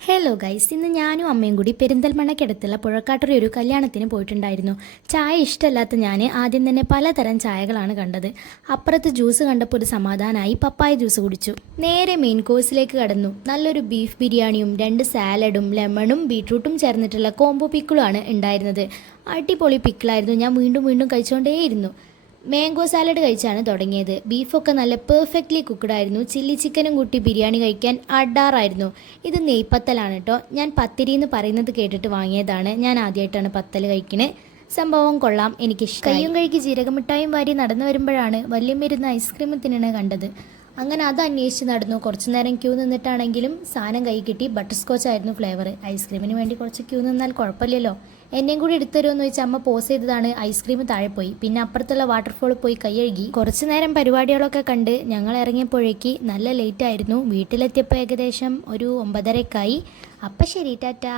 Hello guys, ഇന്ന് ഞാനും അമ്മയും കൂടി പെരിന്തൽമണ്ണയ്ക്കടുത്തുള്ള പുഴക്കാട്ടുറി ഒരു കല്യാണത്തിന് പോയിട്ടുണ്ടായിരുന്നു. ചായ ഇഷ്ടമല്ലാത്ത ഞാൻ ആദ്യം തന്നെ പലതരം ചായകളാണ് കണ്ടത്. അപ്പുറത്ത് ജ്യൂസ് കണ്ടപ്പോൾ ഒരു സമാധാനമായി പപ്പായ ജ്യൂസ് കുടിച്ചു. നേരെ മെയിൻ കോഴ്സിലേക്ക് കടന്നു. നല്ലൊരു ബീഫ് ബിരിയാണിയും 2 സാലഡും ലെമണും ബീട്രൂട്ടും ചേർന്നിട്ടുള്ള കോംബോ പിക്കിളുമാണ് ഉണ്ടായിരുന്നത്. അടിപൊളി പിക്കിളായിരുന്നു. ഞാൻ വീണ്ടും വീണ്ടും കഴിച്ചുകൊണ്ടേയിരുന്നു. മാംഗോ സാലഡ് കഴിച്ചാണ് തുടങ്ങിയത്. ബീഫൊക്കെ നല്ല പെർഫെക്റ്റ്ലി കുക്ക്ഡ് ആയിരുന്നു. ചില്ലി ചിക്കനും കൂട്ടി ബിരിയാണി കഴിക്കാൻ അഡാറായിരുന്നു. ഇത് നെയ്പത്തലാണ് കേട്ടോ. ഞാൻ പത്തിരി എന്ന് പറയുന്നത് കേട്ടിട്ട് വാങ്ങിയതാണ്. ഞാൻ ആദ്യമായിട്ടാണ് പത്തൽ കഴിക്കുന്നത്. സംഭവം കൊള്ളാം, എനിക്കിഷ്ടം. കയ്യും കഴുകി ജീരകമിഠായും വാരി നടന്നു വരുമ്പോഴാണ് വല്യമ്മയിരുന്ന ഐസ്ക്രീം തിന്നണ കണ്ടത്. അങ്ങനെ അത് അന്വേഷിച്ച് നടന്നു. കുറച്ച് നേരം ക്യൂ നിന്നിട്ടാണെങ്കിലും സാധനം കൈ കിട്ടി. ബട്ടർ സ്കോച്ച് ആയിരുന്നു ഫ്ലേവർ. ഐസ്ക്രീമിന് വേണ്ടി കുറച്ച് ക്യൂ നിന്നാൽ കുഴപ്പമില്ലല്ലോ. എന്നെയും കൂടി എടുത്തരുമെന്ന് ചോദിച്ചാൽ അമ്മ പോസ് ചെയ്തതാണ്. ഐസ്ക്രീം താഴെ പോയി. പിന്നെ അപ്പുറത്തുള്ള വാട്ടർഫോളിൽ പോയി കൈ കഴുകി. കുറച്ച് നേരം പരിപാടികളൊക്കെ കണ്ട് ഞങ്ങൾ ഇറങ്ങിയപ്പോഴേക്ക് നല്ല ലേറ്റ് ആയിരുന്നു. വീട്ടിലെത്തിയപ്പോൾ ഏകദേശം ഒരു 9:30 അപ്പം ശരി, ടാറ്റാ.